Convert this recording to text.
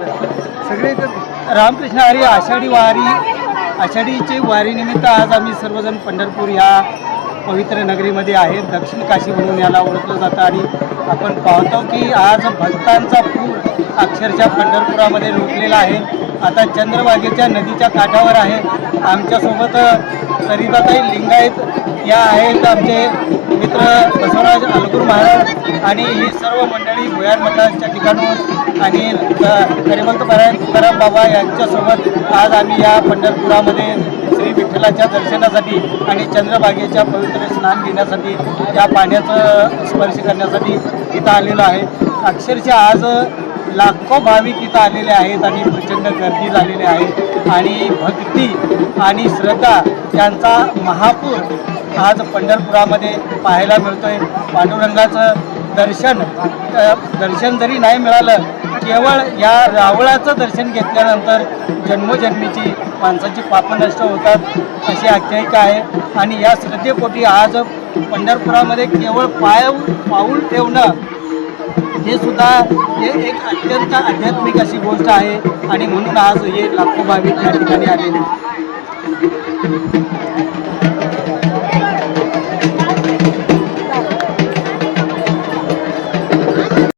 सगळे रामकृष्ण हरी आषाढी वारी आषाढीची वारीनिमित्त आज आम्ही सर्वजण पंढरपूर ह्या पवित्र नगरीमध्ये आहेत. दक्षिण काशी म्हणून याला ओळखलं जातं आणि आपण पाहतो की आज भक्तांचा पूर अक्षरशः पंढरपुरामध्ये रोखलेला आहे. आता चंद्रभागेच्या नदीच्या काठावर आहे. आमच्यासोबत सरिताताई लिंगायत या आहेत. आमचे मित्र बसवराज आणि ही सर्व मंडळी भुयार मठाच्या ठिकाणून आणि हरिमंत तुकाराम बाबा यांच्यासोबत आज आम्ही या पंढरपुरामध्ये श्री विठ्ठलाच्या दर्शनासाठी आणि चंद्रभागेच्या पवित्र स्नान घेण्यासाठी या पाण्याचं स्पर्श करण्यासाठी इथं आलेलो आहे. अक्षरशः आज लाखो भाविक इथं आलेले आहेत आणि प्रचंड गर्दी झालेली आहे. आणि भक्ती आणि श्रद्धा यांचा महापूर आज पंढरपुरामध्ये पाहायला मिळतोय. पांडुरंगाचं दर्शन दर्शन जरी नाही मिळालं केवळ या रावळाचं दर्शन घेतल्यानंतर जन्मोजन्मीची माणसाची पापं नष्ट होतात अशी आख्यायिका आहे आणि या श्रद्धेपोटी आज पंढरपुरामध्ये केवळ पाय पाऊल ठेवणं हे सुद्धा हे एक अत्यंत आध्यात्मिक अशी गोष्ट आहे आणि म्हणून आज हे लाखो भाविक या ठिकाणी आलेले आहेत.